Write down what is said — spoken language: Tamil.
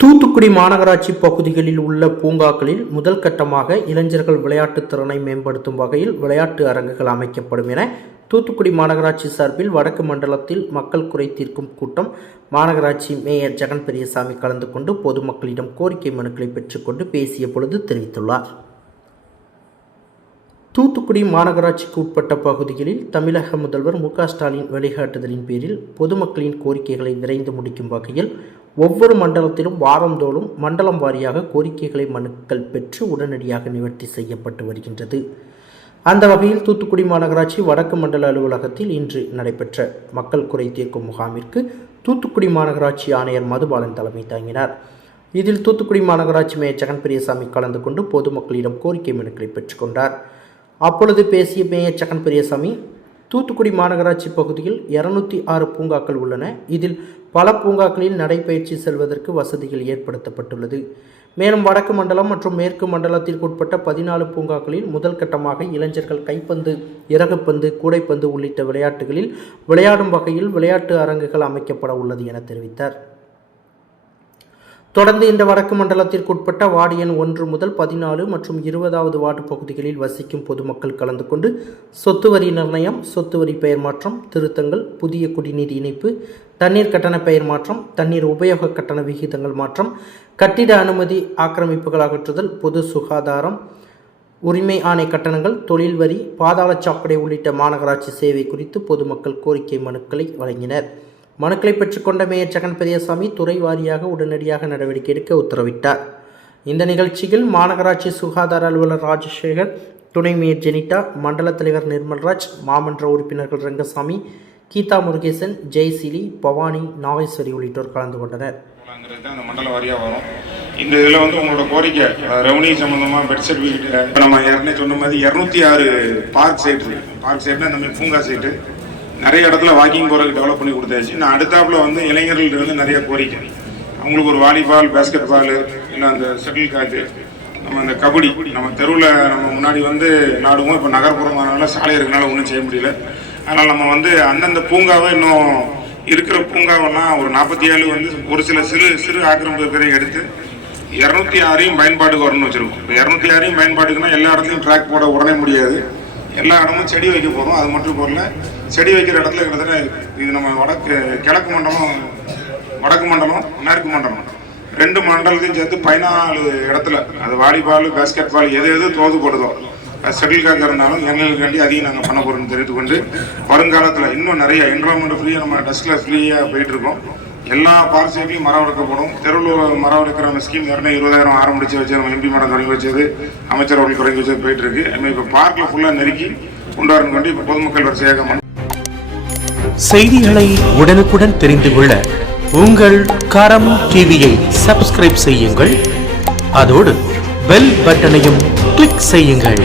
தூத்துக்குடி மாநகராட்சி பகுதிகளில் உள்ள பூங்காக்களில் முதல் கட்டமாக இளைஞர்கள் விளையாட்டு திறனை மேம்படுத்தும் வகையில் விளையாட்டு அரங்குகள் அமைக்கப்படும் என தூத்துக்குடி மாநகராட்சி சார்பில் வடக்கு மண்டலத்தில் மக்கள் குறை தீர்க்கும் கூட்டம் மாநகராட்சி மேயர் ஜெகன் பெரியசாமி கலந்து கொண்டு பொதுமக்களிடம் கோரிக்கை மனுக்களை பெற்றுக்கொண்டு பேசிய பொழுது தெரிவித்துள்ளார். தூத்துக்குடி மாநகராட்சிக்கு உட்பட்ட பகுதிகளில் தமிழக முதல்வர் மு ஸ்டாலின் வழிகாட்டுதலின் பேரில் பொதுமக்களின் கோரிக்கைகளை விரைந்து முடிக்கும் வகையில் ஒவ்வொரு மண்டலத்திலும் வாரந்தோறும் மண்டலம் வாரியாக கோரிக்கைகளை மனுக்கள் பெற்று உடனடியாக நிவர்த்தி செய்யப்பட்டு வருகின்றது. அந்த வகையில் தூத்துக்குடி மாநகராட்சி வடக்கு மண்டல அலுவலகத்தில் இன்று நடைபெற்ற மக்கள் குறை தீர்க்கும் முகாமிற்கு தூத்துக்குடி மாநகராட்சி ஆணையர் மதுபாலன் தலைமை தாங்கினார். இதில் தூத்துக்குடி மாநகராட்சி மேயர் ஜெகன் பெரியசாமி கலந்து கொண்டு பொதுமக்களிடம் கோரிக்கை மனுக்களை பெற்றுக்கொண்டார் அப்பொழுது பேசிய மேயர் ஜெகன் பெரியசாமி தூத்துக்குடி மாநகராட்சி பகுதியில் இருநூத்தி ஆறு பூங்காக்கள் உள்ளன. இதில் பல பூங்காக்களில் நடைபயிற்சி செல்வதற்கு வசதிகள் ஏற்படுத்தப்பட்டுள்ளது. மேலும் வடக்கு மண்டலம் மற்றும் மேற்கு மண்டலத்திற்கு உட்பட்ட பதினாலு பூங்காக்களில் முதல் கட்டமாக இளைஞர்கள் கைப்பந்து இறகுப்பந்து கூடைப்பந்து உள்ளிட்ட விளையாட்டுகளில் விளையாடும் வகையில் விளையாட்டு அரங்குகள் அமைக்கப்பட உள்ளது என தெரிவித்தார். தொடர்ந்து இந்த வடக்கு மண்டலத்திற்கு உட்பட்ட வார்டு எண் ஒன்று முதல் பதினாலு மற்றும் இருபதாவது வார்டு பகுதிகளில் வசிக்கும் பொதுமக்கள் கலந்து கொண்டு சொத்து வரி நிர்ணயம் சொத்து வரி பெயர் மாற்றம் திருத்தங்கள் புதிய குடிநீர் இணைப்பு தண்ணீர் கட்டண பெயர் மாற்றம் தண்ணீர் உபயோக கட்டண விகிதங்கள் மாற்றம் கட்டிட அனுமதி ஆக்கிரமிப்புகள் அகற்றுதல் பொது சுகாதாரம் உரிமை ஆணை கட்டணங்கள் தொழில் வரி பாதாள சாக்கடை உள்ளிட்ட மாநகராட்சி சேவை குறித்து பொதுமக்கள் கோரிக்கை மனுக்களை வழங்கினர். மனுக்களை பெற்றுக்கொண்ட மேயர் ஜெகன் பெரியசாமி துறை வாரியாக உடனடியாக நடவடிக்கை எடுக்க உத்தரவிட்டார். இந்த நிகழ்ச்சியில் மாநகராட்சி சுகாதார அலுவலர் ராஜசேகர் துணை மேயர் ஜெனிட்டா மண்டல தலைவர் நிர்மல்ராஜ் மாமன்ற உறுப்பினர்கள் ரங்கசாமி கீதா முருகேசன் ஜெய்சிலி பவானி நாகேஸ்வரி உள்ளிட்டோர் கலந்து கொண்டனர். அந்த மண்டல வாரியாக வரும். இந்த இதில் வந்து உங்களோட கோரிக்கை ரெவன்யூ சம்மந்தமாக பெட் சர்டிஃபிகேட் இப்போ நம்ம ஏற்கனவே சொன்ன மாதிரி இரநூத்தி ஆறு பார்க் சைட் பார்க் சைட்னா இந்த மாதிரி பூங்கா சைட்டு. நிறைய இடத்துல வாக்கிங் போகிறதுக்கு டெவலப் பண்ணி கொடுத்தாச்சு. நான் அடுத்தாப்பில் வந்து இளைஞர்கள்ட்ட வந்து நிறைய கோரிக்கை. அவங்களுக்கு ஒரு வாலிபால் பேஸ்கெட் பால் இல்லை அந்த ஷட்டில் காக்கு நம்ம அந்த கபடி நம்ம தெருவில் நம்ம முன்னாடி வந்து நாடுவோம். இப்போ நகர்ப்புறமானால சாலை இருக்கனால ஒன்றும் செய்ய முடியல. அதனால் நம்ம வந்து அந்தந்த பூங்காவை இன்னும் இருக்கிற பூங்காவெல்லாம் ஒரு நாற்பத்தி ஏழு வந்து ஒரு சில சிறு சிறு ஆக்கிரமிப்பு எடுத்து இரநூத்தி ஆறையும் பயன்பாட்டுக்கு வரணும்னு வச்சுருக்கோம். இப்போ இரநூத்தி ஆறையும் பயன்பாட்டுக்குன்னா எல்லா இடத்துலையும் ட்ராக் போட உடனே முடியாது. எல்லா இடமும் செடி வைக்க போகிறோம் அது மட்டும் போடல செடி வைக்கிற இடத்துல கிட்டத்தட்ட இது நம்ம வடக்கு கிழக்கு மண்டலம் வடக்கு மண்டலம் மேற்கு மண்டலம். ரெண்டு மண்டலத்தையும் சேர்த்து பதினாலு இடத்துல. அது வாலிபால் பேஸ்கெட் பால் எது எது தோதுப்படுதோ அது ஷட்டில் காக்க இருந்தாலும் எங்களுக்காண்டி அதையும் நாங்கள் பண்ண போகிறோம்னு தெரிவித்துக்கொண்டு வருங்காலத்தில் இன்னும் நிறைய என்வரான்மெண்ட் ஃப்ரீயாக நம்ம டஸ்ட்டில் ஃப்ரீயாக போயிட்டுருக்கோம் எல்லா பாரசைட்லையும் மரம் வளர்க்கப்படும் தெருவில் மரம் வளர்க்குற அந்த ஸ்கீம் ஏற்கனவே இருபதாயிரம் ஆரம்பிச்சு வச்சு நம்ம எம்பி மேடம் தொடங்கி வச்சது அமைச்சர் அவர்கள் தொடங்கி வச்சது போயிட்டு இருக்கு. இப்போ பார்க்கில் ஃபுல்லாக நெருக்கி கொண்டு வரணும் கொண்டு இப்போ பொதுமக்கள் வரிசையாக செய்திகளை உடனுக்குடன் தெரிந்து கொள்ள உங்கள் கரம் டிவியை சப்ஸ்கிரைப் செய்யுங்கள். அதோடு பெல் பட்டனையும் கிளிக் செய்யுங்கள்.